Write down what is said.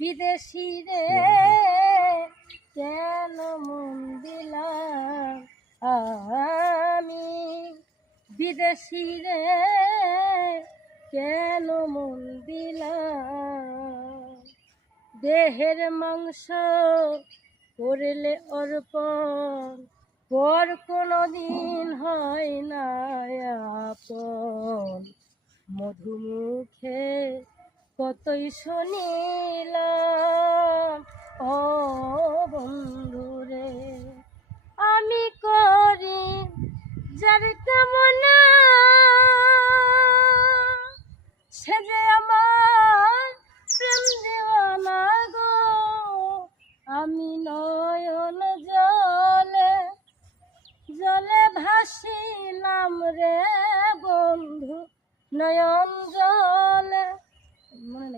বিদেশি রে কেন মন দিলাম আমি, বিদেশি রে কেন মন দিলাম। দেহের মাংস করলে অর্পণ, পর কোনো দিন হয় না আপন। মধুমুখে কতই শুনিলাম ও বন্ধুরে, আমি করি যার কামনা সে যে আমার প্রেম দেওয়ানা গো। আমি নয়ন জলে জলে ভাসিলাম রে বন্ধু, নয়ন জলে